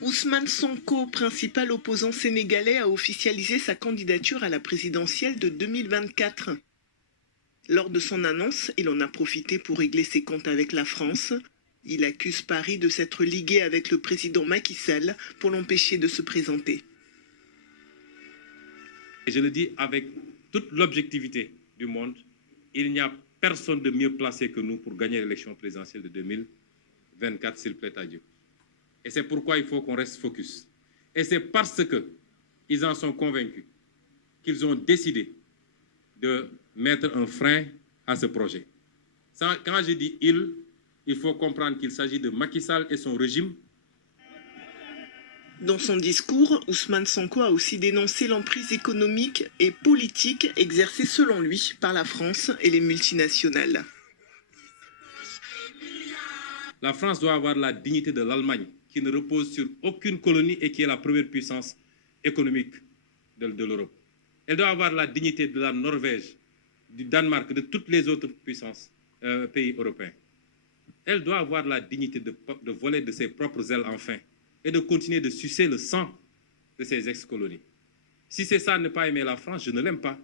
Ousmane Sonko, principal opposant sénégalais, a officialisé sa candidature à la présidentielle de 2024. Lors de son annonce, il en a profité pour régler ses comptes avec la France. Il accuse Paris de s'être ligué avec le président Macky Sall pour l'empêcher de se présenter. Et je le dis avec toute l'objectivité du monde, il n'y a personne de mieux placé que nous pour gagner l'élection présidentielle de 2024, s'il plaît à Dieu. Et c'est pourquoi il faut qu'on reste focus. Et c'est parce qu'ils en sont convaincus qu'ils ont décidé de mettre un frein à ce projet. Quand je dis il faut comprendre qu'il s'agit de Macky Sall et son régime. Dans son discours, Ousmane Sonko a aussi dénoncé l'emprise économique et politique exercée selon lui par la France et les multinationales. La France doit avoir la dignité de l'Allemagne, qui ne repose sur aucune colonie et qui est la première puissance économique de l'Europe. Elle doit avoir la dignité de la Norvège, du Danemark, de toutes les autres puissances, pays européens. Elle doit avoir la dignité de voler de ses propres ailes enfin et de continuer de sucer le sang de ses ex-colonies. Si c'est ça, ne pas aimer la France, je ne l'aime pas.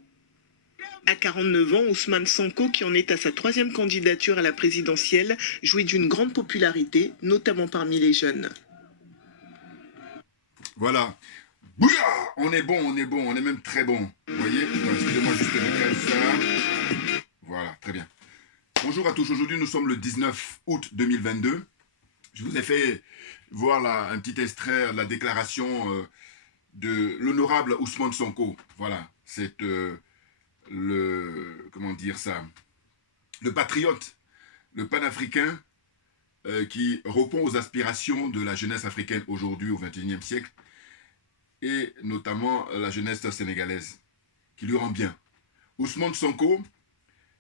À 49 ans, Ousmane Sonko, qui en est à sa 3e candidature à la présidentielle, jouit d'une grande popularité, notamment parmi les jeunes. Voilà. Bouya! On est bon, on est même très bon. Vous voyez? Excusez-moi juste de mettre ça. Voilà, très bien. Bonjour à tous, aujourd'hui nous sommes le 19 août 2022. Je vous ai fait voir là, un petit extrait de la déclaration de l'honorable Ousmane Sonko. Voilà, c'est comment dire ça, le patriote, le panafricain qui répond aux aspirations de la jeunesse africaine aujourd'hui au XXIe siècle et notamment la jeunesse sénégalaise qui lui rend bien. Ousmane Sonko,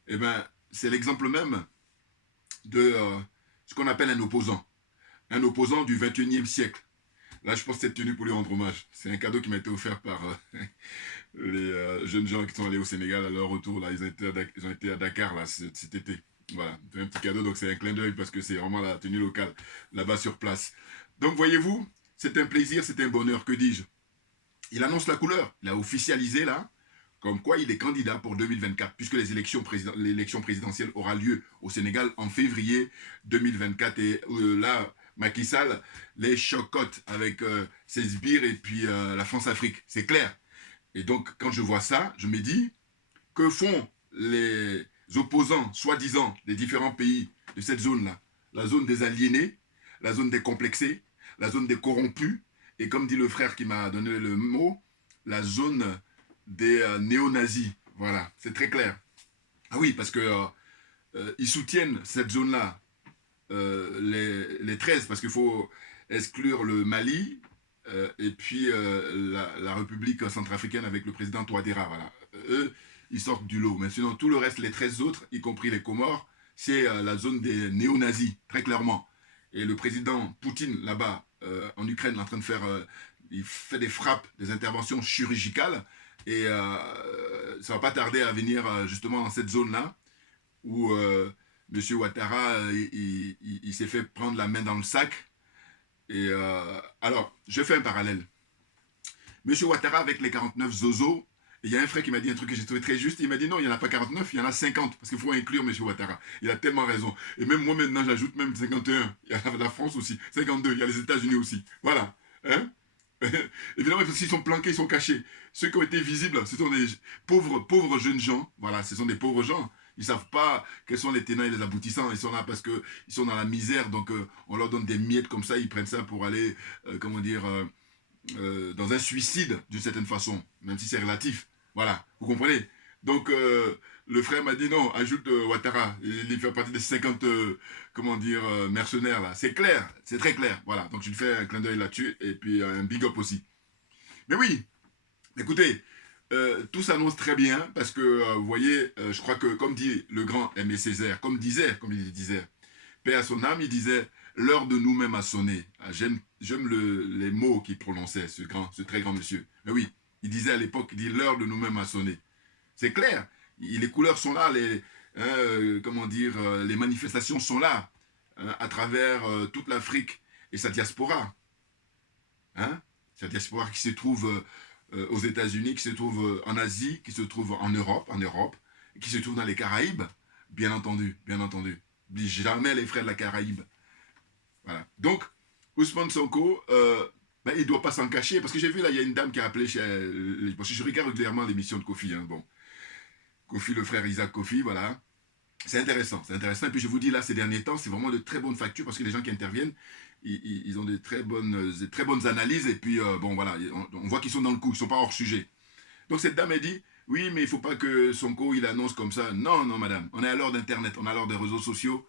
eh ben, c'est l'exemple même de ce qu'on appelle un opposant du XXIe siècle. Là, je pense que c'est tenu pour lui rendre hommage. C'est un cadeau qui m'a été offert par les jeunes gens qui sont allés au Sénégal à leur retour. Là, ils ont été à Dakar là, cet été. Voilà, c'est un petit cadeau, donc c'est un clin d'œil parce que c'est vraiment la tenue locale, là-bas sur place. Donc, voyez-vous, c'est un plaisir, c'est un bonheur, que dis-je. Il annonce la couleur, il a officialisé là, comme quoi il est candidat pour 2024, puisque l'élection présidentielle aura lieu au Sénégal en février 2024. Et là, Macky Sall les chocotte avec ses sbires et puis la France-Afrique, c'est clair. Et donc, quand je vois ça, je me dis, que font les opposants, soi-disant, des différents pays de cette zone-là? La zone des aliénés, la zone des complexés, la zone des corrompus, et comme dit le frère qui m'a donné le mot, la zone des néo-nazis. Voilà, c'est très clair. Ah oui, parce que ils soutiennent cette zone-là, les 13, parce qu'il faut exclure le Mali et puis la République centrafricaine avec le président Touadéra. Voilà. Eux, ils sortent du lot. Mais sinon, tout le reste, les 13 autres, y compris les Comores, c'est la zone des néo-nazis, très clairement. Et le président Poutine, là-bas, en Ukraine, est en train de faire... il fait des frappes, des interventions chirurgicales. Et ça ne va pas tarder à venir justement dans cette zone-là, où M. Ouattara, il s'est fait prendre la main dans le sac. Et alors, je fais un parallèle. M. Ouattara avec les 49 Zozo, il y a un frère qui m'a dit un truc que j'ai trouvé très juste. Il m'a dit non, il n'y en a pas 49, il y en a 50. Parce qu'il faut inclure M. Ouattara. Il a tellement raison. Et même moi maintenant, j'ajoute même 51. Il y a la France aussi. 52, il y a les États-Unis aussi. Voilà. Hein? Évidemment, parce qu'ils sont planqués, ils sont cachés. Ceux qui ont été visibles, ce sont des pauvres jeunes gens. Voilà, ce sont des pauvres gens. Ils ne savent pas quels sont les tenants et les aboutissants. Ils sont là parce qu'ils sont dans la misère. Donc, on leur donne des miettes comme ça. Ils prennent ça pour aller, comment dire, dans un suicide d'une certaine façon. Même si c'est relatif. Voilà, vous comprenez? Donc, le frère m'a dit non, ajoute Ouattara. Il fait partie des 50, comment dire, mercenaires là. C'est clair, c'est très clair. Voilà, donc je lui fais un clin d'œil là-dessus et puis un big up aussi. Mais oui, écoutez, tout s'annonce très bien parce que, vous voyez, je crois que comme dit le grand Aimé Césaire, comme il disait, paix à son âme, il disait, l'heure de nous-mêmes a sonné. Ah, j'aime les mots qu'il prononçait, ce très grand monsieur. Mais oui, il disait à l'époque, il dit, l'heure de nous-mêmes a sonné. C'est clair, les couleurs sont là, comment dire, les manifestations sont là, à travers toute l'Afrique et sa diaspora. Hein? Sa diaspora qui se trouve aux États-Unis, qui se trouve en Asie, qui se trouve en Europe, qui se trouve dans les Caraïbes, bien entendu, bien entendu. N'oublie jamais les frères de la Caraïbe. Voilà. Donc, Ousmane Sonko, il ne doit pas s'en cacher, parce que j'ai vu là, il y a une dame qui a appelé, parce que je regarde régulièrement l'émission de Kofi, hein, bon. Kofi, le frère Isaac Kofi, voilà. C'est intéressant, c'est intéressant. Et puis je vous dis là, ces derniers temps, c'est vraiment de très bonnes factures, parce que les gens qui interviennent, ils ont de très bonnes analyses, et puis bon voilà, on voit qu'ils sont dans le coup, ils ne sont pas hors sujet. Donc cette dame a dit, oui, mais il ne faut pas que Sonko, il annonce comme ça. Non, non, madame, on est à l'heure d'Internet, on est à l'heure des réseaux sociaux,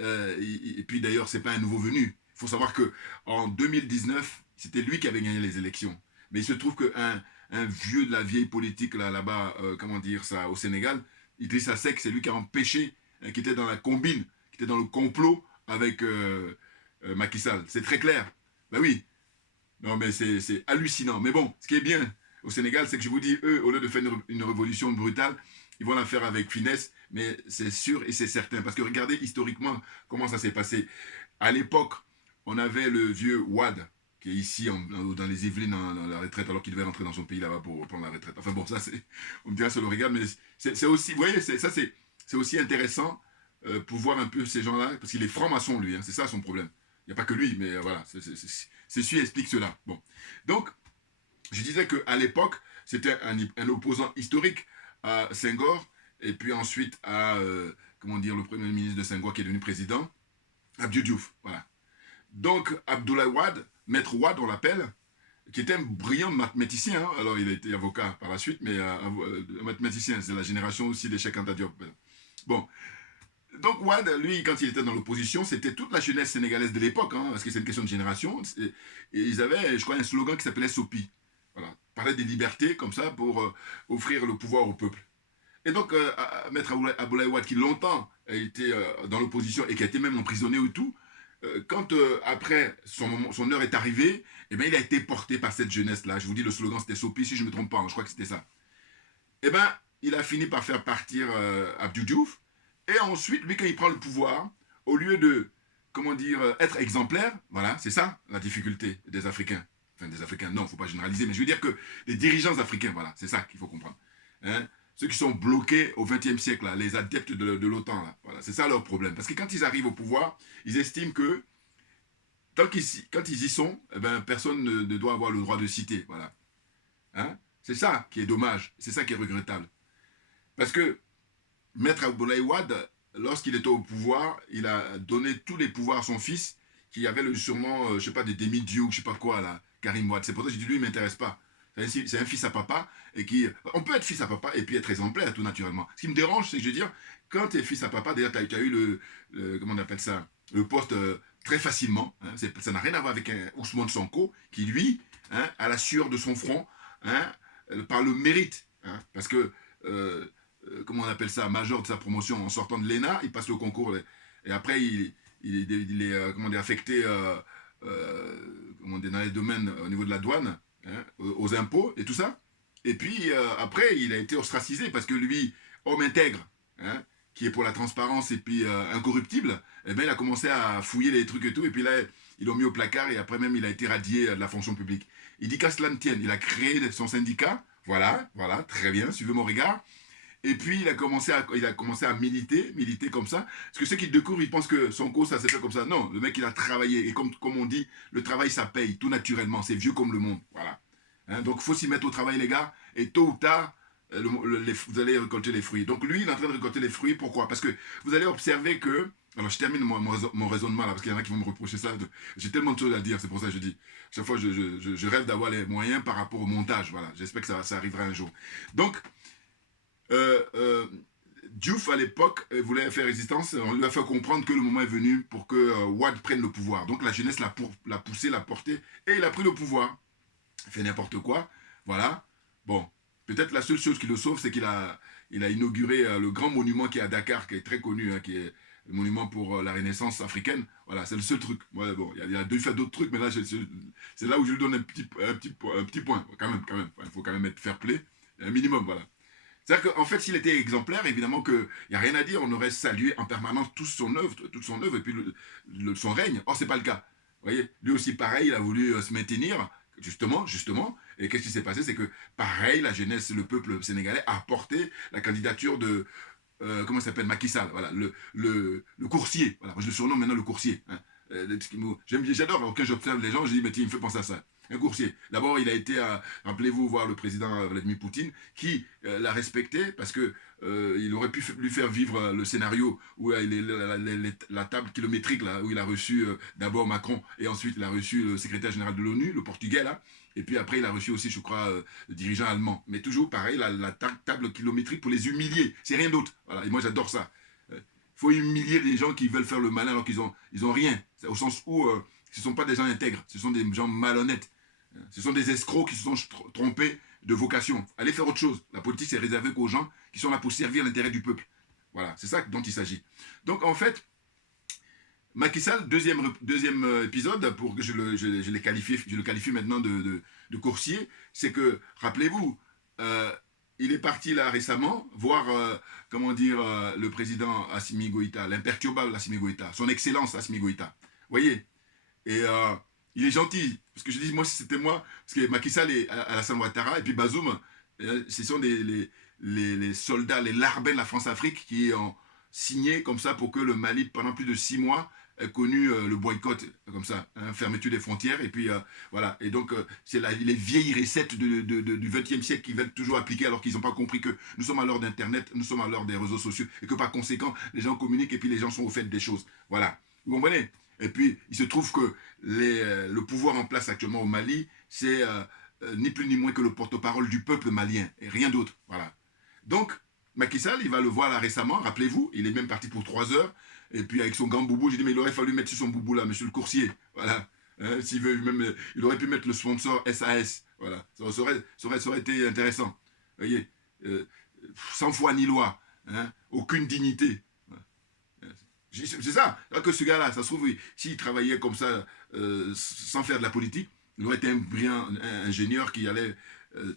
et puis d'ailleurs, ce n'est pas un nouveau venu. Il faut savoir qu'en 2019, c'était lui qui avait gagné les élections. Mais il se trouve qu'un vieux de la vieille politique là-bas, comment dire ça, au Sénégal, Idrissa Seck, c'est lui qui a empêché, qui était dans la combine, qui était dans le complot avec Macky Sall. C'est très clair. Ben oui. Non, mais c'est hallucinant. Mais bon, ce qui est bien au Sénégal, c'est que je vous dis, eux, au lieu de faire une révolution brutale, ils vont la faire avec finesse, mais c'est sûr et c'est certain. Parce que regardez historiquement comment ça s'est passé. À l'époque, on avait le vieux Wade, qui est ici dans les Yvelines, dans la retraite, alors qu'il devait rentrer dans son pays là-bas pour prendre la retraite. Enfin bon, ça, on me dira, ça le regarde, mais c'est aussi, vous voyez, c'est aussi intéressant pour voir un peu ces gens-là, parce qu'il est franc-maçon, lui, hein, c'est ça son problème. Il n'y a pas que lui, mais voilà, c'est celui qui explique cela. Bon. Donc, je disais qu'à l'époque, c'était un opposant historique à Senghor, et puis ensuite à, comment dire, le premier ministre de Senghor qui est devenu président, Abdou Diouf, voilà. Donc, Abdoulaye Wade, Maître Wade, on l'appelle, qui était un brillant mathématicien, hein. Alors il a été avocat par la suite, mais mathématicien, c'est la génération aussi des Cheikh Anta Diop. Bon, donc Wade, lui, quand il était dans l'opposition, c'était toute la jeunesse sénégalaise de l'époque, hein, parce que c'est une question de génération, et ils avaient, je crois, un slogan qui s'appelait Sopi. Voilà, parler des libertés, comme ça, pour offrir le pouvoir au peuple. Et donc, Maître Abdoulaye Wade, qui longtemps a été dans l'opposition et qui a été même emprisonné ou tout, quand après son heure est arrivée, eh bien, il a été porté par cette jeunesse-là. Je vous dis, le slogan c'était Sopi, si je ne me trompe pas, hein, je crois que c'était ça. Eh bien, il a fini par faire partir Abdou Diouf. Et ensuite, lui, quand il prend le pouvoir, au lieu de, comment dire, être exemplaire, voilà, c'est ça la difficulté des Africains. Enfin, des Africains, non, il ne faut pas généraliser, mais je veux dire que les dirigeants africains, voilà, c'est ça qu'il faut comprendre. Hein? Ceux qui sont bloqués au XXe siècle, là, les adeptes de l'OTAN, là, voilà, c'est ça leur problème. Parce que quand ils arrivent au pouvoir, ils estiment que quand ils y sont, eh ben, personne ne doit avoir le droit de citer. Voilà. Hein? C'est ça qui est dommage, c'est ça qui est regrettable. Parce que Maître Abdoulaye Wade, lorsqu'il était au pouvoir, il a donné tous les pouvoirs à son fils, qui avait sûrement, je ne sais pas, des demi-dieux, je ne sais pas quoi, là, Karim Wade. C'est pour ça que j'ai dit, lui, il ne m'intéresse pas. C'est un fils à papa, et qui... On peut être fils à papa et puis être exemplaire, tout naturellement. Ce qui me dérange, c'est que je veux dire, quand tu es fils à papa, déjà, tu as eu comment on appelle ça, le poste très facilement. Hein, ça n'a rien à voir avec un Ousmane Sonko, qui, lui, hein, a la sueur de son front, hein, par le mérite. Hein, parce que, comment on appelle ça, major de sa promotion, en sortant de l'ENA, il passe le concours, et après, il est comment dire, affecté comment dire, dans les domaines au niveau de la douane, hein, aux impôts et tout ça. Et puis après, il a été ostracisé parce que lui, homme intègre, hein, qui est pour la transparence et puis incorruptible, eh bien, il a commencé à fouiller les trucs et tout. Et puis là, ils l'ont mis au placard et après même, il a été radié de la fonction publique. Il dit qu'à cela ne tienne, il a créé son syndicat. Voilà, voilà, très bien, suivez mon regard. Et puis, il a commencé à militer comme ça. Parce que ceux qui le découvrent, ils pensent que Sonko, ça s'est fait comme ça. Non, le mec, il a travaillé. Et comme on dit, le travail, ça paye, tout naturellement. C'est vieux comme le monde. Voilà. Hein, donc, il faut s'y mettre au travail, les gars. Et tôt ou tard, vous allez récolter les fruits. Donc, lui, il est en train de récolter les fruits. Pourquoi? Parce que vous allez observer que... Alors, je termine mon raisonnement là, parce qu'il y en a qui vont me reprocher ça. J'ai tellement de choses à dire, c'est pour ça que je dis. Chaque fois, je rêve d'avoir les moyens par rapport au montage. Voilà. J'espère que ça arrivera un jour. Donc... Diouf à l'époque voulait faire résistance, on lui a fait comprendre que le moment est venu pour que Wade prenne le pouvoir. Donc la jeunesse l'a poussé, l'a porté, et il a pris le pouvoir. Il fait n'importe quoi, voilà. Bon, peut-être la seule chose qui le sauve, c'est qu'il a inauguré le grand monument qui est à Dakar, qui est très connu, hein, qui est le monument pour la Renaissance africaine. Voilà, c'est le seul truc. Ouais, bon, il a fait d'autres trucs, mais là, c'est là où je lui donne un petit point. Quand même. Il faut quand même être fair play, un minimum, voilà. C'est-à-dire qu'en fait, s'il était exemplaire, évidemment qu'il n'y a rien à dire, on aurait salué en permanence toute son œuvre et puis son règne. Or, ce n'est pas le cas. Vous voyez, lui aussi, pareil, il a voulu se maintenir, justement. Et qu'est-ce qui s'est passé? C'est que, pareil, la jeunesse, le peuple sénégalais a porté la candidature de, comment il s'appelle, Macky Sall, voilà, le coursier. Voilà, moi, je le surnomme maintenant le coursier. Hein. J'adore, quand j'observe les gens, je dis, mais tiens, il me fait penser à ça. Un coursier. D'abord, il a été, rappelez-vous, voir le président Vladimir Poutine, qui l'a respecté parce que il aurait pu lui faire vivre le scénario où la table kilométrique, là, où il a reçu d'abord Macron et ensuite il a reçu le secrétaire général de l'ONU, le Portugais, là, et puis après il a reçu aussi, je crois, le dirigeant allemand. Mais toujours pareil, la table kilométrique pour les humilier, c'est rien d'autre. Voilà, et moi j'adore ça. Il faut humilier les gens qui veulent faire le malin alors qu'ils ont rien. C'est au sens où ce ne sont pas des gens intègres, ce sont des gens malhonnêtes. Ce sont des escrocs qui se sont trompés de vocation. Allez faire autre chose. La politique, c'est réservé qu'aux gens qui sont là pour servir l'intérêt du peuple. Voilà, c'est ça dont il s'agit. Donc, en fait, Macky Sall, deuxième épisode, pour que je le qualifie maintenant de coursier, c'est que, rappelez-vous, il est parti là récemment voir, comment dire, le président Assimi Goïta, l'imperturbable Assimi Goïta, son excellence Assimi Goïta. Vous voyez? Et il est gentil. Parce que je dis, moi, si c'était moi, parce que Macky Sall est à Alassane Ouattara, et puis Bazoum, ce sont les soldats, les larbins de la France-Afrique qui ont signé comme ça pour que le Mali, pendant plus de 6 mois, ait connu le boycott, comme ça, hein, fermeture des frontières, et puis voilà. Et donc, c'est les vieilles recettes du XXe siècle qui veulent toujours appliquer alors qu'ils n'ont pas compris que nous sommes à l'heure d'Internet, nous sommes à l'heure des réseaux sociaux, et que par conséquent, les gens communiquent et puis les gens sont au fait des choses. Voilà. Vous comprenez? Et puis, il se trouve que le pouvoir en place actuellement au Mali, c'est ni plus ni moins que le porte-parole du peuple malien, et rien d'autre. Voilà. Donc, Macky Sall, il va le voir là récemment, rappelez-vous, il est même parti pour 3 heures, et puis avec son grand boubou, j'ai dit, mais il aurait fallu mettre sur son boubou là, monsieur le coursier, voilà. Hein, s'il veut, même, il aurait pu mettre le sponsor SAS, voilà. Ça aurait été intéressant. Vous voyez, sans foi ni loi, hein, aucune dignité. C'est ça. Alors que ce gars-là, ça se trouve, s'il travaillait comme ça, sans faire de la politique, il aurait été un brillant ingénieur qui allait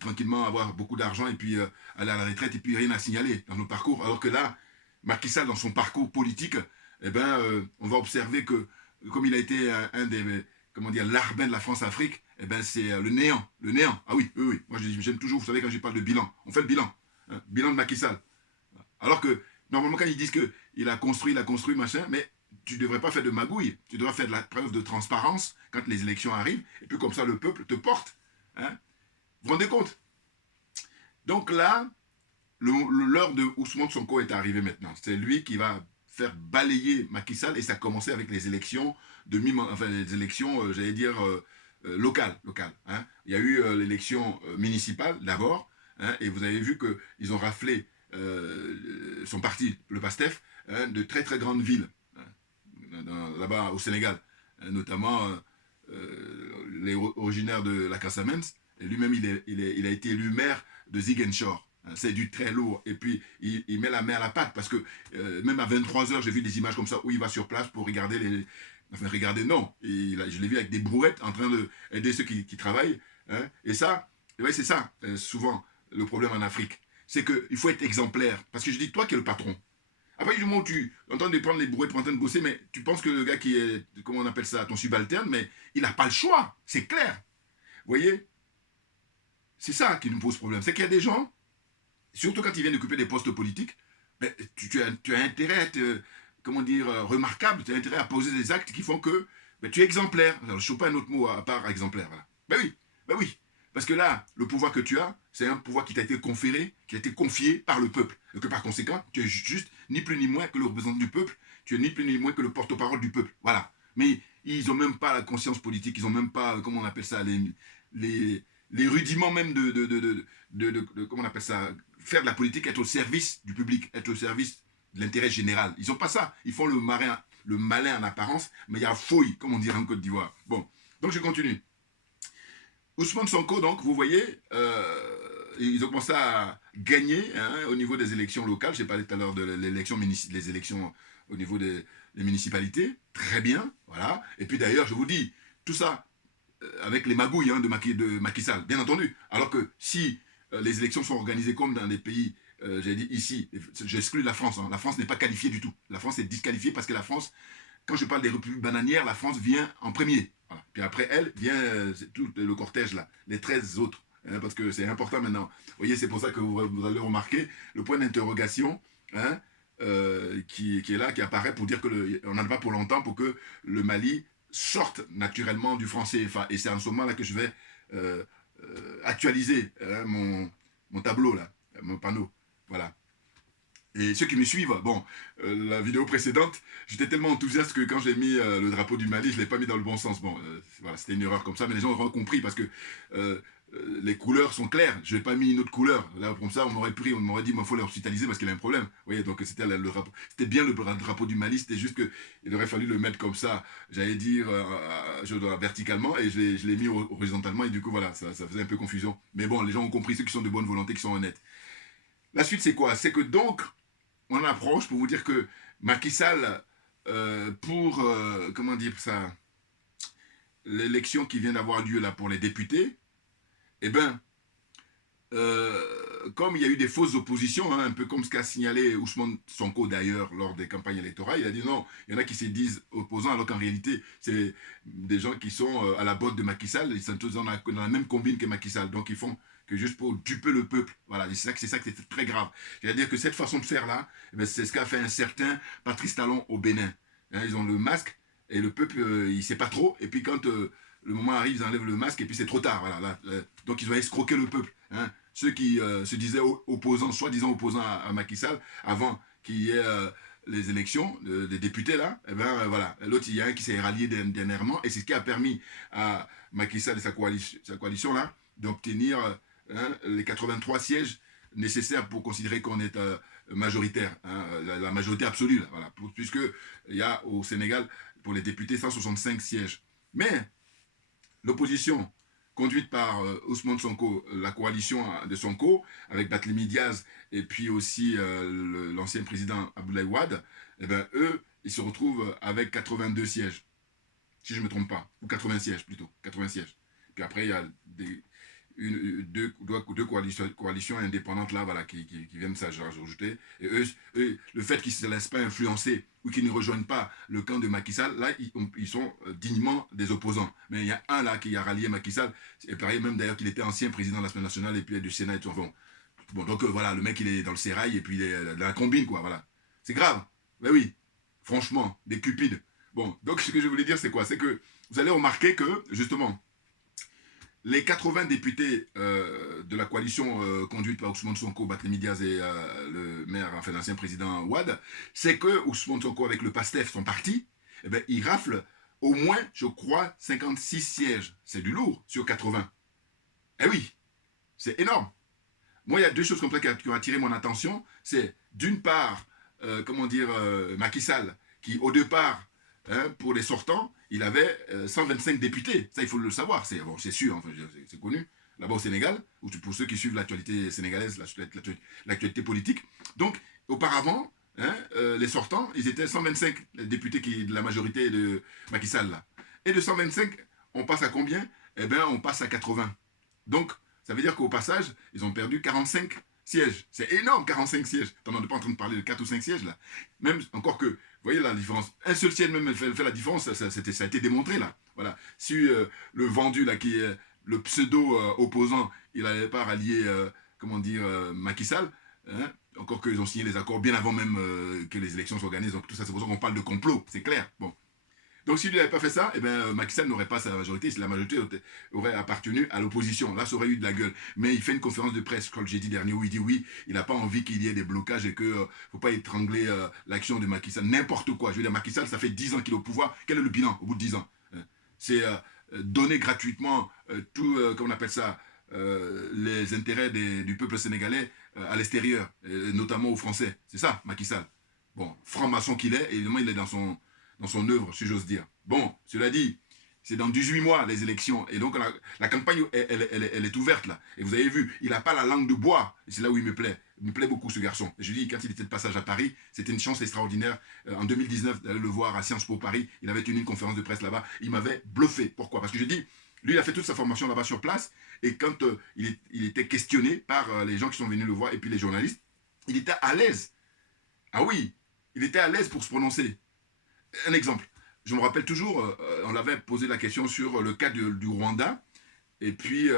tranquillement avoir beaucoup d'argent et puis aller à la retraite et puis rien à signaler dans nos parcours. Alors que là, Macky Sall, dans son parcours politique, eh ben, on va observer que, comme il a été un des, comment dire, larbins de la France-Afrique, eh ben, c'est le néant. Le néant. Ah oui, oui, oui. Moi, j'aime toujours, vous savez, quand je parle de bilan, on fait le bilan. Hein, bilan de Macky Sall. Alors que, normalement, quand ils disent qu'il a construit, machin, mais tu ne devrais pas faire de magouille. Tu devrais faire de la preuve de transparence quand les élections arrivent, et puis comme ça, le peuple te porte. Hein. Vous vous rendez compte? Donc là, l'heure de Ousmane Sonko est arrivée maintenant. C'est lui qui va faire balayer Macky Sall, et ça a commencé avec les élections, les élections, j'allais dire, locales. Hein. Il y a eu l'élection municipale d'abord, hein, et vous avez vu qu'ils ont raflé son parti, le PASTEF, hein, de très très grandes villes, hein, là-bas au Sénégal, hein, notamment les originaires de la Casamance, et lui-même il a été élu maire de Ziguinchor. Hein, c'est du très lourd, et puis il met la main à la pâte, parce que même à 23h, j'ai vu des images comme ça, où il va sur place pour regarder enfin regarder, non, je l'ai vu avec des brouettes en train d'aider ceux qui travaillent, hein, et ça, ouais, c'est ça, souvent, le problème en Afrique. C'est qu'il faut être exemplaire. Parce que je dis, toi qui es le patron. Après, du moment où tu entends de prendre les brouettes pour en train de bosser, mais tu penses que le gars qui est, comment on appelle ça, ton subalterne, mais il n'a pas le choix. C'est clair. Vous voyez? C'est ça qui nous pose problème. C'est qu'il y a des gens, surtout quand ils viennent occuper des postes politiques, ben, tu as intérêt à être, comment dire, remarquable. Tu as intérêt à poser des actes qui font que ben, tu es exemplaire. Alors, je ne trouve pas un autre mot à part exemplaire. Voilà. Ben oui. Parce que là, le pouvoir que tu as, c'est un pouvoir qui t'a été conféré, qui a été confié par le peuple. Et que par conséquent, tu es juste ni plus ni moins que le représentant du peuple, tu es ni plus ni moins que le porte-parole du peuple. Voilà. Mais ils n'ont même pas la conscience politique, ils n'ont même pas, comment on appelle ça, les rudiments même comment on appelle ça, faire de la politique, être au service du public, être au service de l'intérêt général. Ils n'ont pas ça. Ils font le malin en apparence, mais il y a fouille, comme on dirait en Côte d'Ivoire. Bon, donc je continue. Ousmane Sonko, donc, vous voyez, ils ont commencé à gagner hein, au niveau des élections locales. J'ai parlé tout à l'heure des élections au niveau des municipalités. Très bien, voilà. Et puis d'ailleurs, je vous dis, tout ça avec les magouilles hein, de Macky Sall, bien entendu. Alors que si les élections sont organisées comme dans des pays, j'ai dit ici, j'exclus la France. Hein. La France n'est pas qualifiée du tout. La France est disqualifiée parce que la France quand je parle des républiques bananières, la France vient en premier. Voilà. Puis après elle, vient tout le cortège là, les 13 autres. Hein, parce que c'est important maintenant. Vous voyez, c'est pour ça que vous allez remarquer le point d'interrogation hein, qui est là, qui apparaît pour dire qu'on n'en a pas pour longtemps pour que le Mali sorte naturellement du franc CFA. Et c'est en ce moment-là que je vais actualiser mon tableau, là, mon panneau. Voilà. Et ceux qui me suivent, bon, la vidéo précédente, j'étais tellement enthousiaste que quand j'ai mis le drapeau du Mali, je ne l'ai pas mis dans le bon sens. Bon, voilà, c'était une erreur comme ça, mais les gens auront compris parce que les couleurs sont claires. Je n'ai pas mis une autre couleur. Là, comme ça, on m'aurait dit, il faut l'hospitaliser parce qu'il a un problème. Vous voyez, donc c'était bien le drapeau du Mali, c'était juste qu'il aurait fallu le mettre comme ça, j'allais dire, verticalement, et je l'ai mis horizontalement, et du coup, voilà, ça faisait un peu confusion. Mais bon, les gens ont compris, ceux qui sont de bonne volonté, qui sont honnêtes. La suite, c'est quoi? C'est que donc, on approche pour vous dire que Macky Sall, comment dire ça, l'élection qui vient d'avoir lieu là pour les députés, eh bien, comme il y a eu des fausses oppositions, hein, un peu comme ce qu'a signalé Ousmane Sonko d'ailleurs lors des campagnes électorales, il a dit non, il y en a qui se disent opposants alors qu'en réalité c'est des gens qui sont à la botte de Macky Sall, ils sont tous dans la même combine que Macky Sall, donc ils font que juste pour duper le peuple. Voilà, c'est ça qui est très grave. C'est-à-dire que cette façon de faire là, eh c'est ce qu'a fait un certain Patrice Talon au Bénin. Hein, ils ont le masque et le peuple, il ne sait pas trop, et puis quand le moment arrive, ils enlèvent le masque et puis c'est trop tard. Voilà, là, donc ils ont escroqué le peuple. Hein. Ceux qui se disaient opposants, soi-disant opposants à Macky Sall, avant qu'il y ait les élections des députés là, eh ben voilà, l'autre il y a un qui s'est rallié dernièrement et c'est ce qui a permis à Macky Sall et sa coalition là d'obtenir les 83 sièges nécessaires pour considérer qu'on est majoritaire, hein, la majorité absolue là, voilà, puisque il y a au Sénégal pour les députés 165 sièges. Mais l'opposition conduite par Ousmane Sonko, la coalition de Sonko, avec Barthélémy Diaz et puis aussi l'ancien président Abdoulaye Wade, eh ben, eux, ils se retrouvent avec 82 sièges, si je ne me trompe pas, ou 80 sièges plutôt, 80 sièges. Puis après, il y a deux coalitions indépendantes là, voilà, qui viennent s'ajouter. Et eux, le fait qu'ils ne se laissent pas influencer ou qu'ils ne rejoignent pas le camp de Macky Sall, là, ils sont dignement des opposants. Mais il y a un là qui a rallié Macky Sall, et pareil, même d'ailleurs qu'il était ancien président de l'Assemblée nationale et puis du Sénat et tout. Bon, donc voilà, le mec il est dans le sérail et puis il est dans la combine, quoi, voilà. C'est grave. Ben oui, franchement, des cupides. Bon, donc ce que je voulais dire, c'est quoi? C'est que vous allez remarquer que, justement, les 80 députés de la coalition conduite par Ousmane Sonko, Barthélémy Diaz et le maire, enfin l'ancien président Wade, c'est que Ousmane Sonko avec le PASTEF, son parti, eh ben, il rafle au moins, je crois, 56 sièges. C'est du lourd sur 80. Eh oui, c'est énorme. Moi, il y a deux choses comme ça qui ont attiré mon attention. C'est d'une part, Macky Sall, qui au départ, pour les sortants, il avait 125 députés. Ça, il faut le savoir. C'est bon, sûr, enfin, c'est connu. Là-bas au Sénégal, ou pour ceux qui suivent l'actualité sénégalaise, l'actualité politique. Donc, auparavant, les sortants, ils étaient 125 députés de la majorité de Macky Sall. Là. Et de 125, on passe à combien? Eh bien, on passe à 80. Donc, ça veut dire qu'au passage, ils ont perdu 45 sièges. C'est énorme, 45 sièges. On n'est pas en train de parler de 4 ou 5 sièges, là. Même, encore que, vous voyez la différence. Un seul siège, même, fait la différence. Ça a été démontré, là. Voilà. Si le vendu, là, qui est le pseudo-opposant, il n'avait pas rallié, Macky Sall, hein, encore qu'ils ont signé les accords bien avant même que les élections s'organisent. Donc, tout ça, c'est pour ça qu'on parle de complot. C'est clair. Bon. Donc, s'il n'avait pas fait ça, eh ben, Macky Sall n'aurait pas sa majorité. Si la majorité aurait appartenu à l'opposition, là, ça aurait eu de la gueule. Mais il fait une conférence de presse, comme j'ai dit dernier, où il dit oui, il n'a pas envie qu'il y ait des blocages et qu'il ne faut pas étrangler l'action de Macky Sall. N'importe quoi. Je veux dire, Macky Sall, ça fait 10 ans qu'il est au pouvoir. Quel est le bilan au bout de 10 ans? C'est donner gratuitement comment on appelle ça, les intérêts du peuple sénégalais à l'extérieur, notamment aux Français. C'est ça, Macky Sall. Bon, franc-maçon qu'il est, évidemment, il est dans son œuvre, si j'ose dire. Bon, cela dit, c'est dans 18 mois les élections, et donc la campagne, elle est ouverte là. Et vous avez vu, il n'a pas la langue de bois, et c'est là où il me plaît. Il me plaît beaucoup ce garçon. Et je dis, quand il était de passage à Paris, c'était une chance extraordinaire. En 2019, d'aller le voir à Sciences Po Paris, il avait tenu une conférence de presse là-bas, il m'avait bluffé. Pourquoi? Parce que je dis, lui, il a fait toute sa formation là-bas sur place, et quand il était questionné par les gens qui sont venus le voir, et puis les journalistes, il était à l'aise. Ah oui, il était à l'aise pour se prononcer. Un exemple, je me rappelle toujours, on avait posé la question sur le cas du Rwanda, et puis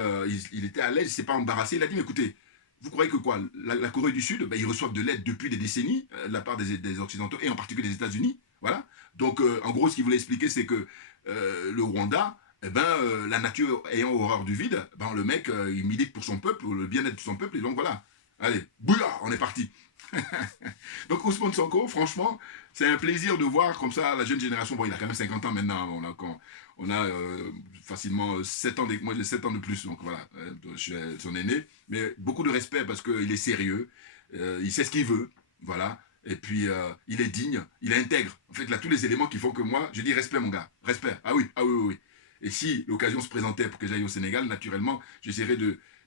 il était à l'aise, il ne s'est pas embarrassé, il a dit, mais écoutez, vous croyez que quoi, la Corée du Sud, ben, ils reçoivent de l'aide depuis des décennies, de la part des Occidentaux, et en particulier des États-Unis, voilà. Donc, en gros, ce qu'il voulait expliquer, c'est que le Rwanda, eh ben, la nature ayant horreur du vide, ben, le mec, il milite pour son peuple, pour le bien-être de son peuple, et donc voilà. Allez, bouillard, on est parti. Donc Ousmane Sonko, franchement, c'est un plaisir de voir comme ça la jeune génération. Bon, il a quand même 50 ans maintenant. On a facilement 7 ans, moi j'ai 7 ans de plus, donc voilà, je suis son aîné. Mais beaucoup de respect parce qu'il est sérieux, il sait ce qu'il veut, voilà. Et puis il est digne, il est intègre. En fait, il a tous les éléments qui font que moi, je dis respect mon gars, respect. Ah oui, ah oui, oui, oui. Et si l'occasion se présentait pour que j'aille au Sénégal, naturellement, j'essaierais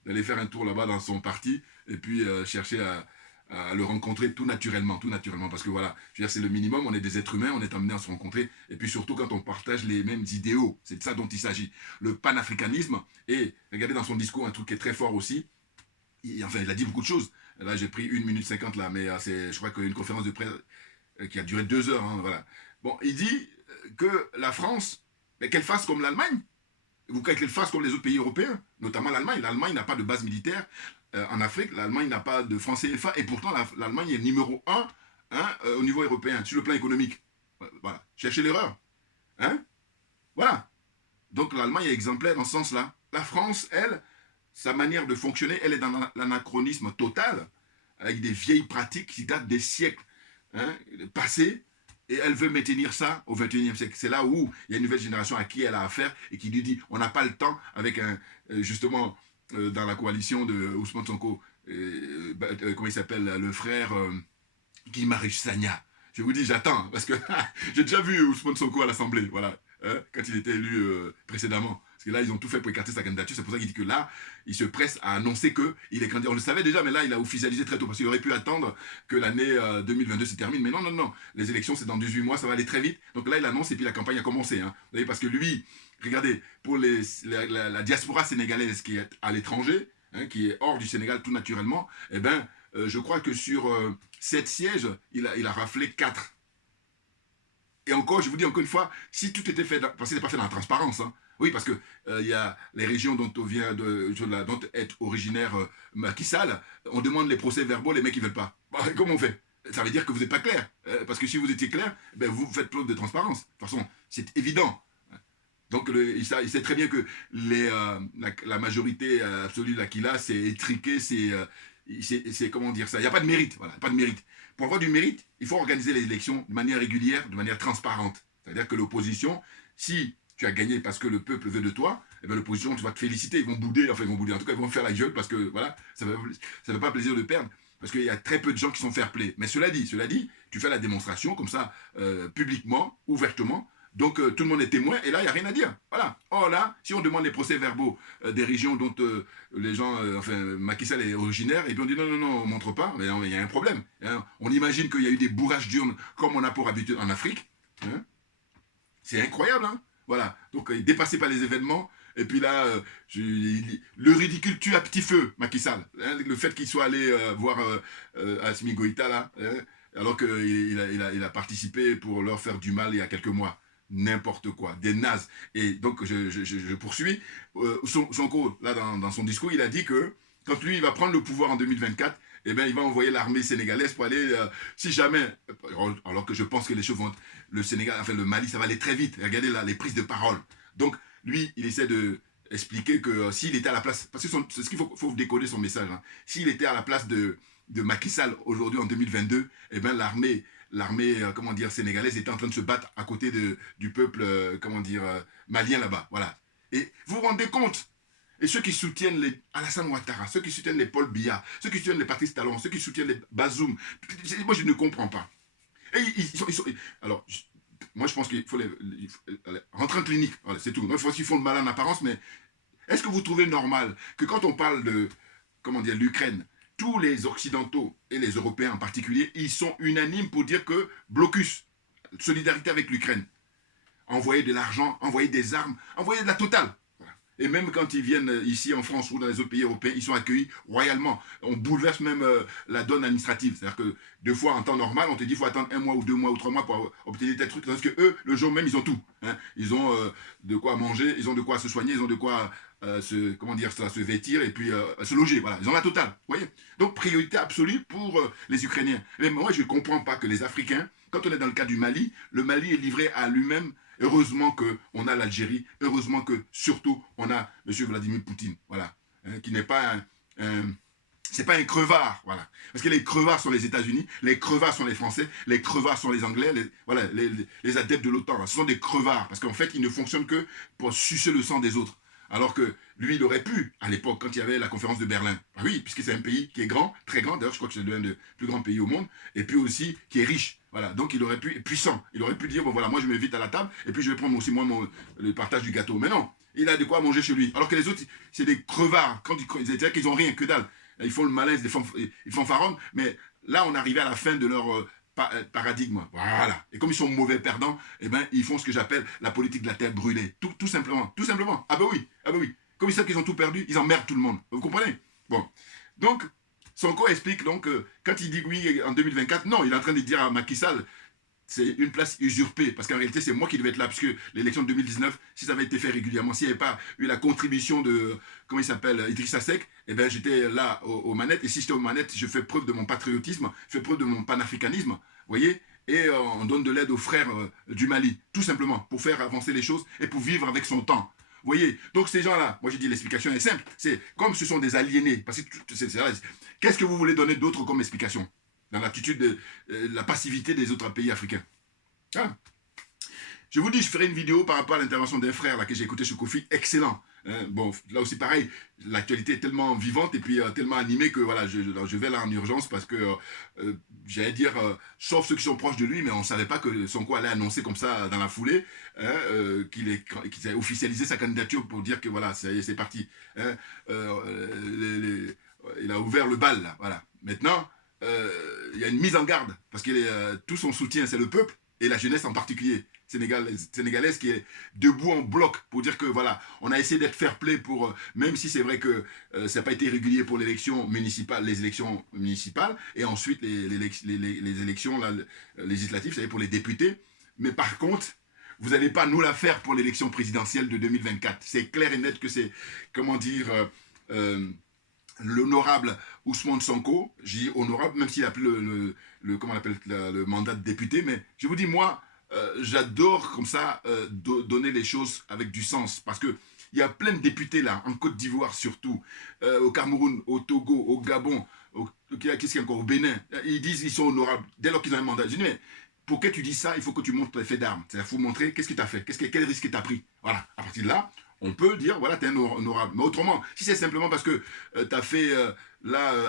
d'aller faire un tour là-bas dans son parti et puis chercher à le rencontrer tout naturellement, parce que voilà, je veux dire, c'est le minimum, on est des êtres humains, on est amenés à se rencontrer, et puis surtout quand on partage les mêmes idéaux, c'est de ça dont il s'agit. Le panafricanisme, et regardez dans son discours un truc qui est très fort aussi, il a dit beaucoup de choses, là j'ai pris 1 minute 50 là, mais je crois qu'une conférence de presse qui a duré 2 heures, hein, voilà. Bon, il dit que la France, qu'elle fasse comme l'Allemagne, vous croyez qu'elle fasse comme les autres pays européens, notamment l'Allemagne. L'Allemagne n'a pas de base militaire en Afrique, l'Allemagne n'a pas de franc CFA, et pourtant l'Allemagne est numéro 1 hein, au niveau européen, sur le plan économique. Voilà, cherchez l'erreur. Hein, voilà. Donc l'Allemagne est exemplaire dans ce sens-là. La France, elle, sa manière de fonctionner, elle est dans l'anachronisme total, avec des vieilles pratiques qui datent des siècles hein, passés, et elle veut maintenir ça au XXIe siècle. C'est là où il y a une nouvelle génération à qui elle a affaire et qui lui dit on n'a pas le temps avec justement dans la coalition de Ousmane Sonko, comment il s'appelle, le frère Guy Marius Sagna. Je vous dis j'attends parce que j'ai déjà vu Ousmane Sonko à l'Assemblée, voilà, hein, quand il était élu précédemment. Parce que là, ils ont tout fait pour écarter sa candidature. C'est pour ça qu'il dit que là, il se presse à annoncer qu'il est candidat. On le savait déjà, mais là, il a officialisé très tôt. Parce qu'il aurait pu attendre que l'année 2022 se termine. Mais non, non, non. Les élections, c'est dans 18 mois, ça va aller très vite. Donc là, il annonce et puis la campagne a commencé. Hein. Vous voyez, parce que lui, regardez, pour la diaspora sénégalaise qui est à l'étranger, hein, qui est hors du Sénégal tout naturellement, eh ben, je crois que sur 7 sièges, il a raflé 4. Et encore, je vous dis encore une fois, si tout était fait, parce que ce n'est pas fait dans la transparence, hein. Oui, parce que y a les régions dont dont est originaire Macky Sall, on demande les procès-verbaux, les mecs ils veulent pas. Bah, comment on fait? Ça veut dire que vous n'êtes pas clair. Parce que si vous étiez clair, ben, vous faites preuve de transparence. De toute façon, c'est évident. Donc il sait très bien que la majorité absolue de l'Aquila, c'est étriqué, c'est comment dire ça. Il n'y a pas de mérite, voilà, pas de mérite. Pour avoir du mérite, il faut organiser les élections de manière régulière, de manière transparente. C'est-à-dire que l'opposition, si tu as gagné parce que le peuple veut de toi, eh bien l'opposition, tu vas te féliciter, ils vont bouder, enfin ils vont bouder, en tout cas ils vont faire la gueule parce que voilà, ça ne fait pas plaisir de perdre, parce qu'il y a très peu de gens qui sont fair-play. Mais cela dit, tu fais la démonstration comme ça, publiquement, ouvertement, donc tout le monde est témoin, et là il n'y a rien à dire. Voilà. Or là, si on demande les procès-verbaux des régions dont les gens, enfin Macky Sall est originaire, et puis on dit non, non, non, on ne montre pas, mais il y a un problème. Hein. On imagine qu'il y a eu des bourrages d'urnes comme on a pour habitude en Afrique. Hein. C'est incroyable, hein. Voilà, donc dépassé par les événements, et puis là, le ridicule tue à petit feu, Macky Sall. Hein, le fait qu'il soit allé voir Assimi Goïta, là, hein, alors qu'il a participé pour leur faire du mal il y a quelques mois. N'importe quoi, des nazes. Et donc, je poursuis. Sonko, là, dans son discours, il a dit que quand lui, il va prendre le pouvoir en 2024, eh bien, il va envoyer l'armée sénégalaise pour aller, si jamais, alors que je pense que les choses vont, le Sénégal, enfin le Mali, ça va aller très vite. Regardez là, les prises de parole. Donc, lui, il essaie de expliquer que s'il était à la place, parce que c'est ce qu'il faut décoder son message, hein. S'il était à la place de Macky Sall aujourd'hui en 2022, eh bien, l'armée comment dire, sénégalaise était en train de se battre à côté du peuple, comment dire, malien là-bas. Voilà. Et vous vous rendez compte? Et ceux qui soutiennent les Alassane Ouattara, ceux qui soutiennent les Paul Biya, ceux qui soutiennent les Patrice Talon, ceux qui soutiennent les Bazoum, moi je ne comprends pas. Et alors, moi je pense qu'il faut rentrer en clinique, voilà, c'est tout. Il faut qu'ils font le mal en apparence, mais est-ce que vous trouvez normal que quand on parle de, comment dire, l'Ukraine, tous les Occidentaux et les Européens en particulier, ils sont unanimes pour dire que blocus, solidarité avec l'Ukraine, envoyer de l'argent, envoyer des armes, envoyer de la totale. Et même quand ils viennent ici en France ou dans les autres pays européens, ils sont accueillis royalement. On bouleverse même la donne administrative. C'est-à-dire que deux fois en temps normal, on te dit qu'il faut attendre 1 mois ou 2 mois ou 3 mois pour obtenir tel truc. Parce que eux, le jour même, ils ont tout. Hein. Ils ont de quoi manger, ils ont de quoi se soigner, ils ont de quoi se vêtir et puis se loger. Voilà, ils ont la totale. Vous voyez. Donc priorité absolue pour les Ukrainiens. Mais moi, je ne comprends pas que les Africains, quand on est dans le cas du Mali, le Mali est livré à lui-même. Heureusement qu'on a l'Algérie, heureusement que surtout on a M. Vladimir Poutine, voilà, hein, qui n'est pas c'est pas un crevard, voilà. Parce que les crevards sont les États-Unis, les crevards sont les Français, les crevards sont les Anglais, voilà, les adeptes de l'OTAN, ce sont des crevards, parce qu'en fait, ils ne fonctionnent que pour sucer le sang des autres. Alors que lui, il aurait pu, à l'époque, quand il y avait la conférence de Berlin. Ah oui, puisque c'est un pays qui est grand, très grand, d'ailleurs, je crois que c'est l'un des plus grands pays au monde, et puis aussi qui est riche. Voilà, donc il aurait pu, puissant, il aurait pu dire, bon voilà, moi je m'invite à la table, et puis je vais prendre aussi moi le partage du gâteau. Mais non, il a de quoi manger chez lui. Alors que les autres, c'est des crevards, c'est-à-dire qu'ils n'ont rien, que dalle. Ils font le malin, ils fanfaronnent, mais là on arrivait à la fin de leur paradigme. Voilà. Et comme ils sont mauvais perdants, eh ben, ils font ce que j'appelle la politique de la terre brûlée. Tout simplement. Tout simplement. Ah ben oui. Ah ben oui. Comme ils savent qu'ils ont tout perdu, ils emmerdent tout le monde. Vous comprenez? Bon. Donc, Sonko explique donc, quand il dit oui en 2024, non, il est en train de dire à Macky Sall, c'est une place usurpée, parce qu'en réalité, c'est moi qui devais être là, puisque l'élection de 2019, si ça avait été fait régulièrement, s'il n'y avait pas eu la contribution de, comment il s'appelle, Idrissa Seck, eh bien, j'étais là aux manettes, et si j'étais aux manettes, je fais preuve de mon patriotisme, je fais preuve de mon panafricanisme, vous voyez, et on donne de l'aide aux frères du Mali, tout simplement, pour faire avancer les choses et pour vivre avec son temps. Vous voyez, donc ces gens-là, moi j'ai dit l'explication est simple, c'est comme ce sont des aliénés, parce que qu'est-ce que vous voulez donner d'autre comme explication dans l'attitude de la passivité des autres pays africains. Ah. Je vous dis, je ferai une vidéo par rapport à l'intervention d'un frère là, que j'ai écouté sur Kofi, excellent. Bon, là aussi pareil, l'actualité est tellement vivante et puis tellement animée que voilà, je vais là en urgence parce que, j'allais dire, sauf ceux qui sont proches de lui, mais on ne savait pas que Sonko allait annoncer comme ça dans la foulée, hein, qu'il a officialisé sa candidature pour dire que voilà, c'est parti. Hein, il a ouvert le bal là, voilà. Maintenant, il y a une mise en garde, parce que tout son soutien, c'est le peuple, et la jeunesse en particulier, sénégalaise qui est debout en bloc, pour dire que voilà, on a essayé d'être fair-play pour, même si c'est vrai que ça n'a pas été régulier pour les élections municipales, et ensuite les élections là, législatives, c'est-à-dire pour les députés, mais par contre, vous n'allez pas nous la faire pour l'élection présidentielle de 2024. C'est clair et net que c'est, comment dire... l'honorable Ousmane Sonko, j'ai dit honorable, même s'il a plus comment on appelle, le mandat de député, mais je vous dis, moi, j'adore comme ça donner les choses avec du sens, parce que il y a plein de députés là, en Côte d'Ivoire surtout, au Cameroun, au Togo, au Gabon, qu'est-ce qu'il y a encore, au Bénin, ils disent qu'ils sont honorables, dès lors qu'ils ont un mandat. Je dis, mais pourquoi tu dis ça? Il faut que tu montres les faits d'armes, c'est-à-dire il faut montrer qu'est-ce que tu as fait, quel risque tu as pris. Voilà, à partir de là, on peut dire, voilà, tu es honorable. Mais autrement, si c'est simplement parce que tu as fait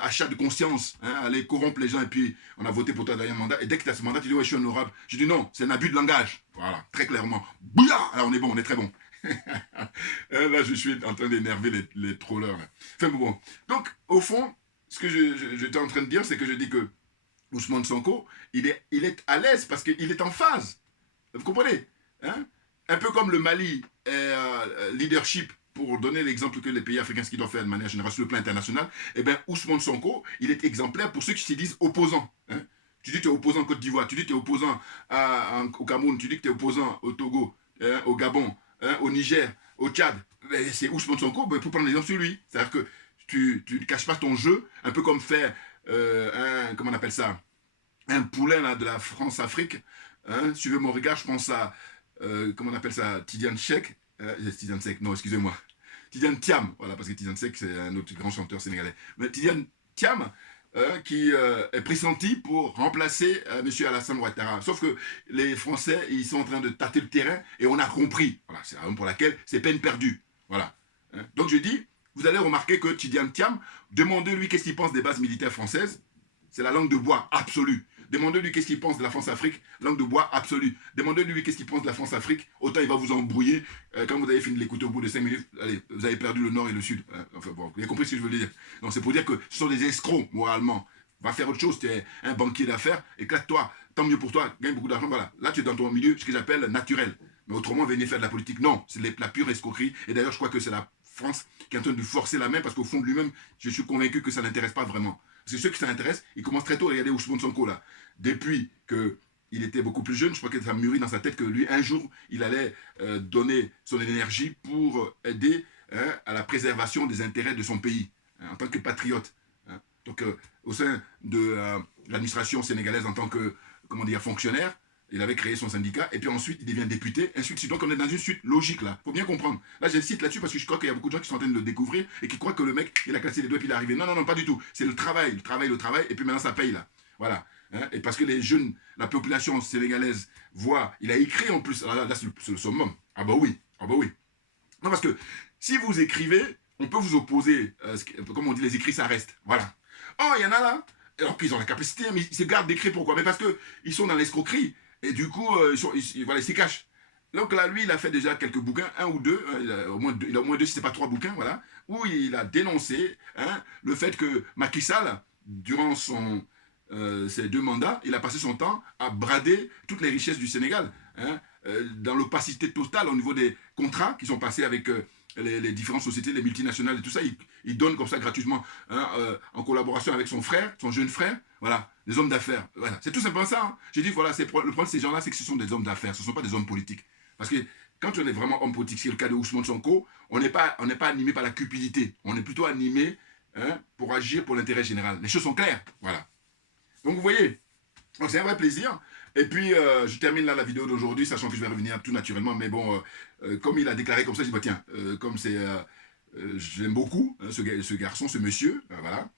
achat de conscience, hein, aller corrompre les gens et puis on a voté pour toi derrière mandat, et dès que tu as ce mandat, tu dis, ouais, je suis honorable. Je dis non, c'est un abus de langage. Voilà, très clairement. Bouya! Alors on est bon, on est très bon. Là, je suis en train d'énerver les trollers. Là. Enfin bon. Donc, au fond, ce que j'étais en train de dire, c'est que je dis que Ousmane Sonko, il est à l'aise parce qu'il est en phase. Vous comprenez, hein? Un peu comme le Mali est leadership, pour donner l'exemple que les pays africains, ce qu'ils doivent faire de manière générale sur le plan international, eh bien, Ousmane Sonko, il est exemplaire pour ceux qui se disent opposants. Hein. Tu dis que tu es opposant en Côte d'Ivoire, tu dis que tu es opposant au Cameroun, tu dis que tu es opposant au Togo, hein, au Gabon, hein, au Niger, au Tchad. C'est Ousmane Sonko, ben, pour prendre l'exemple sur lui. C'est-à-dire que tu ne caches pas ton jeu, un peu comme faire comment on appelle ça, un poulain là, de la France-Afrique. Hein. Suivez mon regard, je pense à comment on appelle ça, Tidiane Seck, Tidiane Seck, non, excusez-moi, Tidiane Thiam, voilà, parce que Tidiane Seck, c'est un autre grand chanteur sénégalais, mais Tidiane Thiam, qui est pressenti pour remplacer M. Alassane Ouattara, sauf que les Français, ils sont en train de tâter le terrain, et on a compris, voilà, c'est la raison pour laquelle c'est peine perdue, voilà. Hein. Donc je dis, vous allez remarquer que Tidiane Thiam, demandez-lui qu'est-ce qu'il pense des bases militaires françaises, c'est la langue de bois absolue. Demandez-lui qu'est-ce qu'il pense de la France-Afrique, langue de bois absolue. Demandez-lui qu'est-ce qu'il pense de la France-Afrique, autant il va vous embrouiller. Quand vous avez fini de l'écouter au bout de 5 minutes, allez, vous avez perdu le nord et le sud. Enfin bon, vous avez compris ce que je veux dire. Donc c'est pour dire que ce sont des escrocs, moralement. Va faire autre chose, tu es un banquier d'affaires, éclate-toi, tant mieux pour toi, gagne beaucoup d'argent, voilà. Là tu es dans ton milieu, ce que j'appelle naturel. Mais autrement, venez faire de la politique. Non, c'est la pure escroquerie. Et d'ailleurs, je crois que c'est la France qui est en train de forcer la main parce qu'au fond de lui-même, je suis convaincu que ça l'intéresse pas vraiment. Parce que ceux qui ça intéresse, ils commencent très tôt à regarder Ousmane Sonko là. Depuis qu'il était beaucoup plus jeune, je crois que ça mûrit dans sa tête que lui, un jour, il allait donner son énergie pour aider à la préservation des intérêts de son pays, en tant que patriote. Donc, au sein de l'administration sénégalaise en tant que, comment dire, fonctionnaire, il avait créé son syndicat, et puis ensuite, il devient député, ainsi de suite. Donc, on est dans une suite logique, là. Il faut bien comprendre. Là, j'insiste là-dessus parce que je crois qu'il y a beaucoup de gens qui sont en train de le découvrir et qui croient que le mec, il a cassé les doigts et puis il est arrivé. Non, non, non, pas du tout. C'est le travail, et puis maintenant, ça paye, là. Voilà. Et parce que les jeunes, la population sénégalaise voit, il a écrit en plus, là c'est le summum. Ah bah oui, ah bah oui. Non, parce que si vous écrivez, on peut vous opposer, comme on dit, les écrits, ça reste. Voilà. Oh, il y en a là, alors qu'ils ont la capacité, mais ils se gardent d'écrire, pourquoi? Mais parce qu'ils sont dans l'escroquerie, et du coup, voilà, ils s'y cachent. Donc là, lui, il a fait déjà quelques bouquins, un ou deux, il a au moins deux, si ce n'est pas trois bouquins, voilà, où il a dénoncé le fait que Macky Sall, durant ses 2 mandats, il a passé son temps à brader toutes les richesses du Sénégal, dans l'opacité totale au niveau des contrats qui sont passés avec les différentes sociétés, les multinationales et tout ça. Il donne comme ça gratuitement, en collaboration avec son frère, son jeune frère, voilà, des hommes d'affaires. Voilà. C'est tout simplement ça. J'ai dit, voilà, le problème de ces gens-là, c'est que ce sont des hommes d'affaires, ce ne sont pas des hommes politiques. Parce que quand on est vraiment homme politique, c'est le cas de Ousmane Sonko, on n'est pas animé par la cupidité, on est plutôt animé pour agir pour l'intérêt général. Les choses sont claires, voilà. Donc vous voyez, c'est un vrai plaisir. Et puis je termine là la vidéo d'aujourd'hui, sachant que je vais revenir tout naturellement. Mais bon, comme il a déclaré comme ça, je dis bah, tiens, comme c'est, j'aime beaucoup ce garçon, ce monsieur, voilà.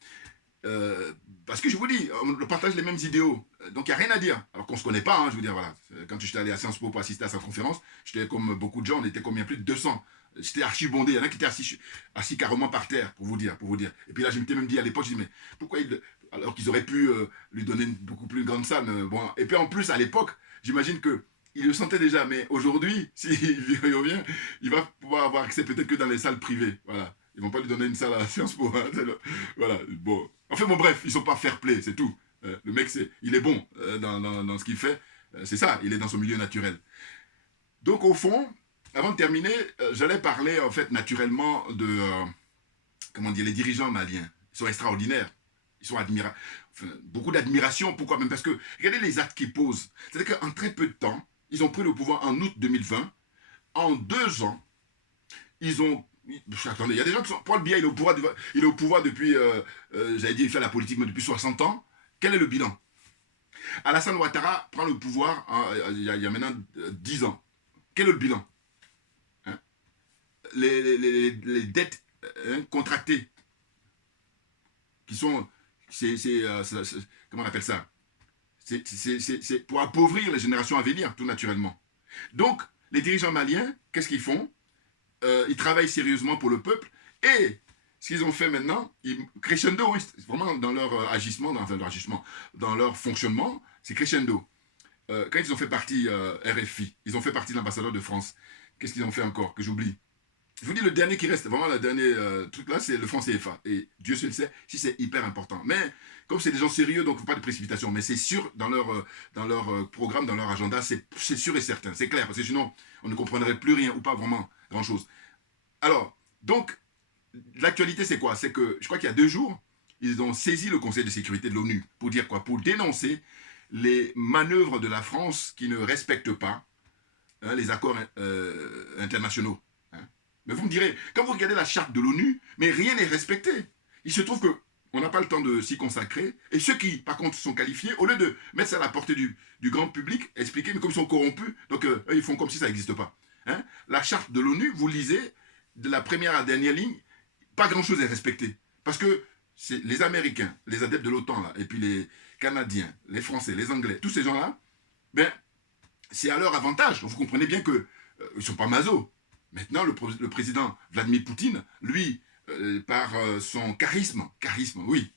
Parce que je vous dis, on partage les mêmes idéaux, donc il n'y a rien à dire. Alors qu'on ne se connaît pas, je veux dire, voilà. Quand j'étais allé à Sciences Po pour assister à sa conférence, j'étais comme beaucoup de gens, on était combien, plus de 200. J'étais archi bondé, il y en a qui étaient assis carrément par terre, pour vous dire. Et puis là, je m'étais même dit à l'époque, je dis mais pourquoi alors qu'ils auraient pu lui donner une beaucoup plus grande salle. Bon. Et puis en plus, à l'époque, j'imagine qu'il le sentait déjà, mais aujourd'hui, s'il revient, il va pouvoir avoir accès peut-être que dans les salles privées, voilà. Ils ne vont pas lui donner une salle à Sciences Po, voilà, bon. Enfin bon, bref, ils ne sont pas fair play, c'est tout. Le mec, il est bon dans ce qu'il fait, c'est ça, il est dans son milieu naturel. Donc au fond, avant de terminer, j'allais parler en fait naturellement de, comment dire, les dirigeants maliens. Ils sont extraordinaires, ils sont admirables, enfin, beaucoup d'admiration, pourquoi même? Parce que regardez les actes qu'ils posent. C'est-à-dire qu'en très peu de temps, ils ont pris le pouvoir en août 2020, en 2 ans, ils ont... Attendez, il y a des gens qui sont... Paul Biya, il est au pouvoir depuis, j'allais dire, il fait la politique, mais depuis 60 ans. Quel est le bilan? Alassane Ouattara prend le pouvoir il y a maintenant 10 ans. Quel est le bilan? Les dettes contractées, qui sont... comment on appelle ça? C'est pour appauvrir les générations à venir, tout naturellement. Donc, les dirigeants maliens, qu'est-ce qu'ils font? Ils travaillent sérieusement pour le peuple, et ce qu'ils ont fait maintenant, crescendo, vraiment dans leur agissement, dans leur fonctionnement, c'est crescendo. Quand ils ont fait partie RFI, ils ont fait partie de l'ambassadeur de France. Qu'est-ce qu'ils ont fait encore, que j'oublie? Je vous dis, le dernier qui reste, vraiment le dernier truc là, c'est le franc CFA. Et Dieu seul sait si c'est hyper important. Mais comme c'est des gens sérieux, donc pas de précipitation. Mais c'est sûr, dans leur programme, dans leur agenda, c'est sûr et certain. C'est clair, parce que sinon, on ne comprendrait plus rien, ou pas vraiment grand-chose. Alors, donc, l'actualité, c'est quoi? C'est que, je crois qu'il y a 2 jours, ils ont saisi le Conseil de sécurité de l'ONU. Pour dire quoi? Pour dénoncer les manœuvres de la France qui ne respectent pas les accords internationaux. Mais vous me direz, quand vous regardez la charte de l'ONU, mais rien n'est respecté. Il se trouve qu'on n'a pas le temps de s'y consacrer. Et ceux qui, par contre, sont qualifiés, au lieu de mettre ça à la portée du grand public, expliquer, mais comme ils sont corrompus, donc eux, ils font comme si ça n'existe pas. La charte de l'ONU, vous lisez, de la première à la dernière ligne, pas grand-chose est respecté. Parce que les Américains, les adeptes de l'OTAN, là, et puis les Canadiens, les Français, les Anglais, tous ces gens-là, ben, c'est à leur avantage. Donc vous comprenez bien qu'ils ne sont pas masos. Maintenant, le président Vladimir Poutine, lui, par son charisme, oui,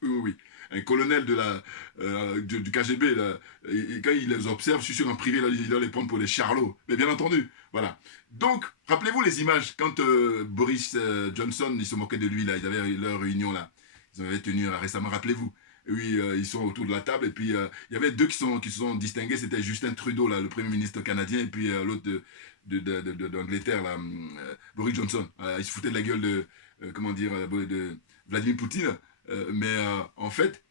un colonel du KGB, là, et quand il les observe, je suis sûr en privé, là, il doit les prendre pour des charlots. Mais bien entendu, voilà. Donc, rappelez-vous les images, quand Boris Johnson, il se moquait de lui, là, ils avaient leur réunion, là, ils avaient tenu récemment, rappelez-vous. Oui, ils sont autour de la table, et puis il y avait 2 qui se sont distingués, c'était Justin Trudeau, là, le Premier ministre canadien, et puis l'autre d'Angleterre, là, Boris Johnson. Il se foutait de la gueule de Vladimir Poutine. En fait,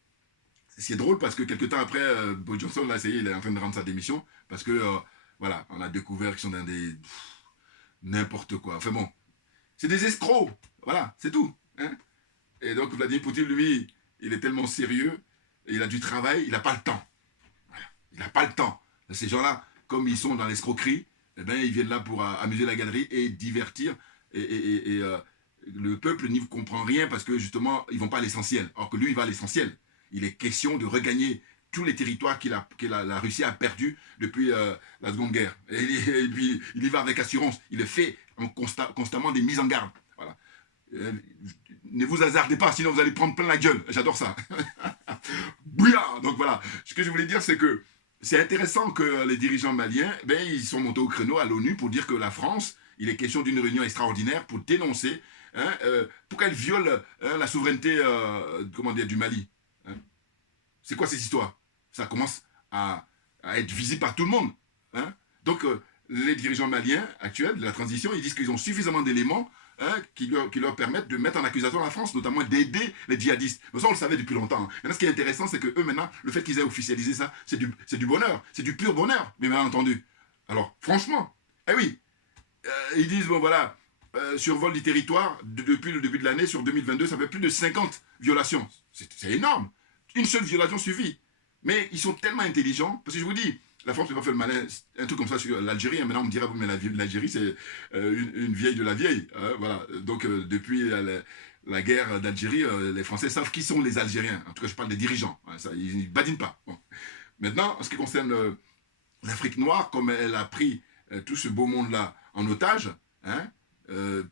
c'est drôle parce que quelques temps après, Boris Johnson, là, il est en train de rendre sa démission parce que, voilà, on a découvert qu'ils sont dans des... n'importe quoi. Enfin bon, c'est des escrocs. Voilà, c'est tout. Hein. Et donc, Vladimir Poutine, lui, il est tellement sérieux, il a du travail, il n'a pas le temps. Voilà. Il n'a pas le temps. Ces gens-là, comme ils sont dans l'escroquerie, eh ben, ils viennent là pour amuser la galerie et divertir. Le peuple n'y comprend rien parce que, justement, ils ne vont pas à l'essentiel. Alors que lui, il va à l'essentiel. Il est question de regagner tous les territoires la Russie a perdus depuis la Seconde Guerre. Et puis, il y va avec assurance. Il le fait en constamment des mises en garde. Voilà. Ne vous hasardez pas, sinon vous allez prendre plein la gueule. J'adore ça. Bouillard. Donc voilà. Ce que je voulais dire, c'est que c'est intéressant que les dirigeants maliens, ils sont montés au créneau à l'ONU pour dire que la France, il est question d'une réunion extraordinaire pour dénoncer pourquoi elle viole la souveraineté du Mali. Hein. C'est quoi cette histoire? Ça commence à être visible par tout le monde. Hein. Donc, les dirigeants maliens actuels de la transition, ils disent qu'ils ont suffisamment d'éléments qui leur permettent de mettre en accusation la France, notamment d'aider les djihadistes. Mais ça, on le savait depuis longtemps. Hein. Maintenant, ce qui est intéressant, c'est que eux, maintenant, le fait qu'ils aient officialisé ça, c'est du bonheur. C'est du pur bonheur, mais bien entendu. Alors, franchement, oui, ils disent, bon voilà, survol du territoire, depuis le début de l'année, sur 2022, ça fait plus de 50 violations. C'est énorme. Une seule violation suffit. Mais ils sont tellement intelligents, parce que je vous dis, la France n'a pas fait le malin, un truc comme ça sur l'Algérie. Maintenant, on me dira, mais l'Algérie, c'est une vieille de la vieille. Voilà. Donc, depuis la guerre d'Algérie, les Français savent qui sont les Algériens. En tout cas, je parle des dirigeants. Ça, ils ne badinent pas. Bon. Maintenant, en ce qui concerne l'Afrique noire, comme elle a pris tout ce beau monde-là en otage,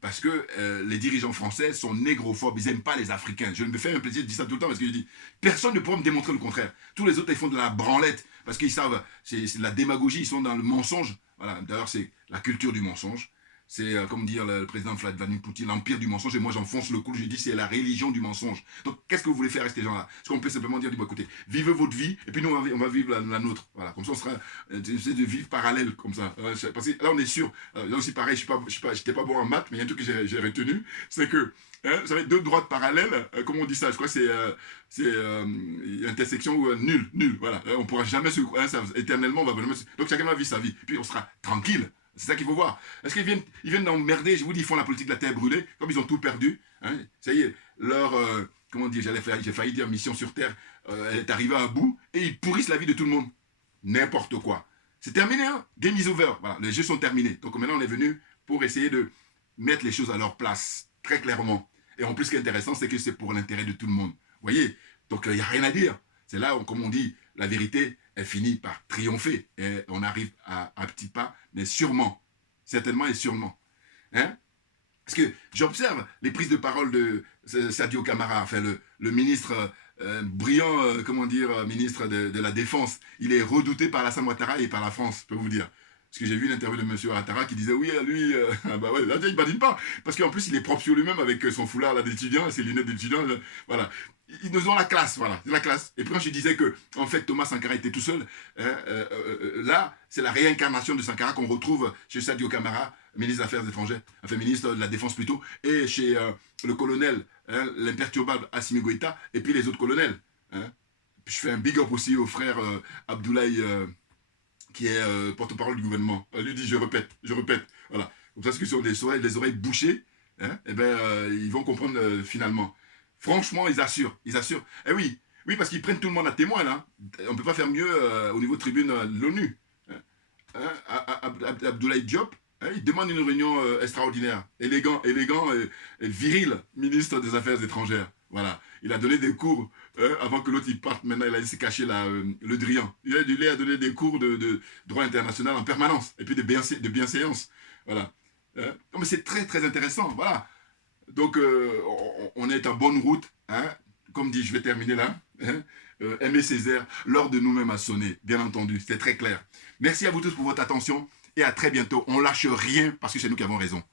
parce que les dirigeants français sont négrophobes, ils n'aiment pas les Africains. Je me fais un plaisir de dire ça tout le temps parce que je dis, personne ne pourra me démontrer le contraire. Tous les autres, ils font de la branlette parce qu'ils savent, c'est de la démagogie, ils sont dans le mensonge. Voilà. D'ailleurs, c'est la culture du mensonge. C'est, comme dire le président Vladimir Poutine, l'empire du mensonge. Et moi, j'enfonce le clou, je dis, c'est la religion du mensonge. Donc, qu'est-ce que vous voulez faire avec ces gens-là? Est-ce qu'on peut simplement dire, bon, écoutez, vivez votre vie, et puis nous, on va vivre la nôtre. Voilà. Comme ça, on sera, c'est de vivre parallèle, comme ça. Parce que là, on est sûr. Là aussi, pareil, j'étais pas bon en maths, mais il y a un truc que j'ai retenu, c'est que, vous savez, deux droites parallèles, comment on dit ça? Je crois que c'est intersection nulle, voilà. On pourra jamais se, éternellement, on va jamais se, donc chacun va vivre sa vie. Puis on sera tranquille. C'est ça qu'il faut voir. Est-ce qu'ils viennent d'emmerder? Je vous dis, ils font la politique de la terre brûlée, comme ils ont tout perdu. Hein, ça y est, leur, comment dire, j'ai failli dire mission sur terre, elle est arrivée à bout, et ils pourrissent la vie de tout le monde. N'importe quoi. C'est terminé, hein? Game is over. Voilà, les jeux sont terminés. Donc maintenant, on est venu pour essayer de mettre les choses à leur place, très clairement. Et en plus, ce qui est intéressant, c'est que c'est pour l'intérêt de tout le monde. Vous voyez? Donc, il n'y a rien à dire. C'est là où, comme on dit, la vérité, elle finit par triompher. Et on arrive à petits pas, mais sûrement. Certainement et sûrement. Hein? Parce que j'observe les prises de parole de Sadio Camara, enfin le ministre brillant, ministre de la Défense. Il est redouté par Alassane Ouattara et par la France, je peux vous dire. Parce que j'ai vu une interview de M. Ouattara qui disait, oui, lui, bah ouais, là, il ne badine pas. Parce qu'en plus, il est propre sur lui-même avec son foulard d'étudiant, ses lunettes d'étudiant. Voilà. Ils ont la classe, voilà, c'est la classe. Et puis quand je disais que, en fait, Thomas Sankara était tout seul, là, c'est la réincarnation de Sankara qu'on retrouve chez Sadio Camara, ministre des Affaires étrangères, enfin ministre de la Défense plutôt, et chez le colonel, l'imperturbable Assimi Goïta, et puis les autres colonels. Je fais un big up aussi au frère Abdoulaye, qui est porte-parole du gouvernement. Lui dit, je répète, voilà. Comme ça, ceux qui ont les oreilles bouchées, ils vont comprendre finalement. Franchement, ils assurent. Eh oui, parce qu'ils prennent tout le monde à témoin, là. On ne peut pas faire mieux au niveau de tribune de l'ONU. Abdoulaye Diop, il demande une réunion extraordinaire. Élégant et viril, ministre des Affaires étrangères. Voilà. Il a donné des cours avant que l'autre il parte. Maintenant, il a laissé cacher le Drian. Il a donné des cours de droit international en permanence. Et puis de bienséance. Voilà. Non, mais c'est très, très intéressant. Voilà. Donc, on est en bonne route. Hein. Comme dit, je vais terminer là. Aimé Césaire, l'heure de nous-mêmes a sonné. Bien entendu, c'est très clair. Merci à vous tous pour votre attention. Et à très bientôt. On lâche rien parce que c'est nous qui avons raison.